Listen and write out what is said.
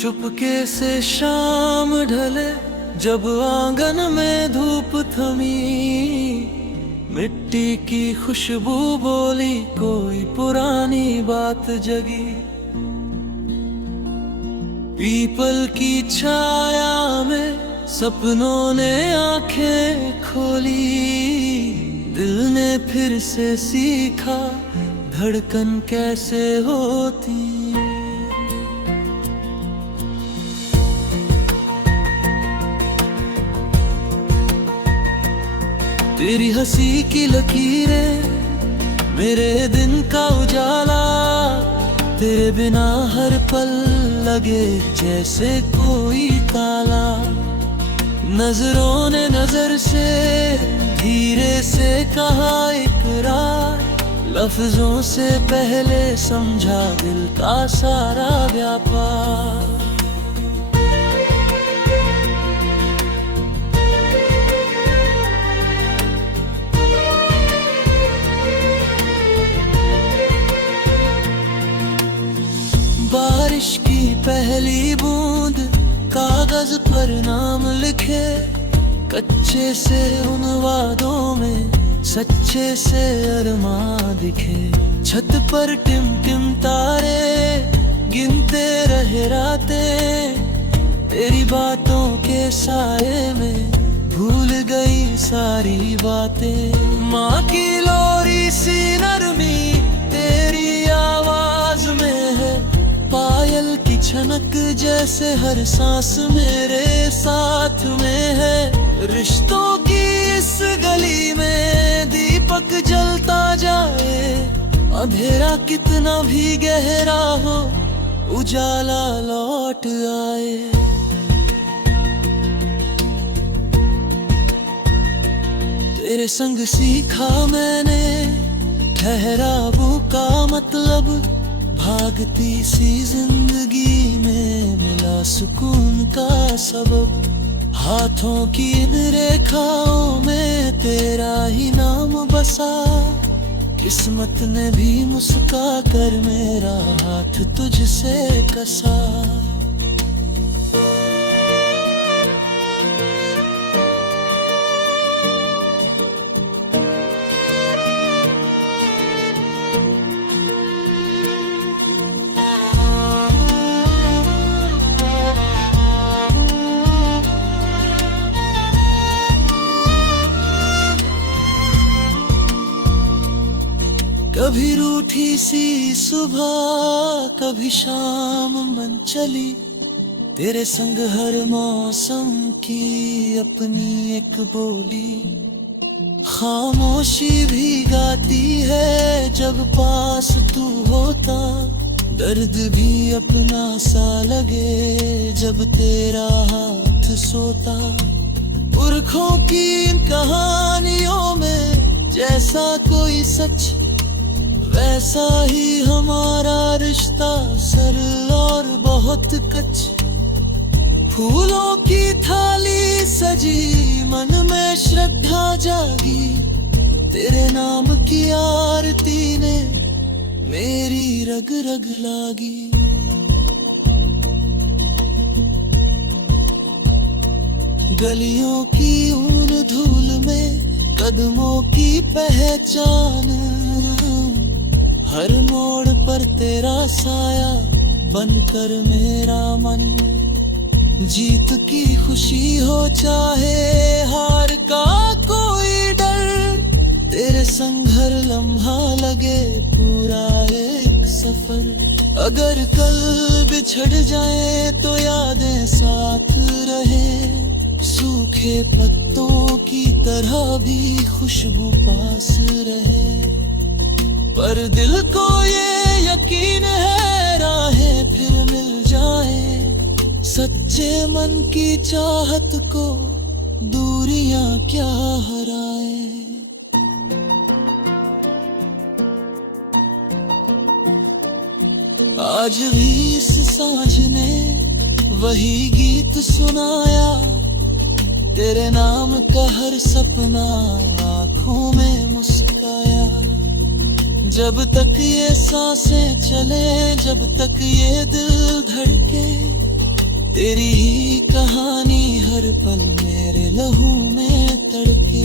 चुपके से शाम ढले, जब आंगन में धूप थमी, मिट्टी की खुशबू बोली, कोई पुरानी बात जगी। पीपल की छाया में सपनों ने आंखें खोली, दिल ने फिर से सीखा धड़कन कैसे होती। तेरी हंसी की लकीरें मेरे दिन का उजाला, तेरे बिना हर पल लगे जैसे कोई ताला। नजरों ने नजर से धीरे से कहा इकरार, लफ्जों से पहले समझा दिल का सारा व्यापार। बारिश की पहली बूंद कागज पर नाम लिखे, कच्चे से उन वादों में सच्चे से अरमां दिखे। छत पर टिम टिम तारे गिनते रहे रातें, तेरी बातों के साए में भूल गई सारी बातें। माँ की लोरी सी नरमी तेरी आवाज में है, पायल की छनक जैसे हर सांस मेरे साथ में है। रिश्तों की इस गली में दीपक जलता जाए, अंधेरा कितना भी गहरा हो उजाला लौट आए। तेरे संग सीखा मैंने ठहरावों का मतलब, भागती सी जिंदगी में मिला सुकून का सबब। हाथों की इन रेखाओं में तेरा ही नाम बसा, किस्मत ने भी मुस्का कर मेरा हाथ तुझसे कसा। कभी रूठी सी सुबह कभी शाम मन चली, तेरे संग हर मौसम की अपनी एक बोली। खामोशी भी गाती है जब पास तू होता, दर्द भी अपना सा लगे जब तेरा हाथ सोता। पुरखों की इन कहानियों में जैसा कोई सच, वैसा ही हमारा रिश्ता सरल और बहुत कच्चा। फूलों की थाली सजी मन में श्रद्धा जागी, तेरे नाम की आरती ने मेरी रग रग लागी। गलियों की ऊन धूल में कदमों की पहचान, हर मोड़ पर तेरा साया बनकर मेरा मन। जीत की खुशी हो चाहे हार का कोई डर, तेरे संग हर लम्हा लगे पूरा एक सफर। अगर कल बिछड़ जाए तो यादें साथ रहे, सूखे पत्तों की तरह भी खुशबू पास रहे। पर दिल को ये यकीन है राहें फिर मिल जाए, सच्चे मन की चाहत को दूरियां क्या हराए। आज भी इस सांझ ने वही गीत सुनाया, तेरे नाम का हर सपना आँखों में मुस्काया। जब तक ये सांसें चले, जब तक ये दिल धड़के, तेरी ही कहानी हर पल मेरे लहू में तड़के।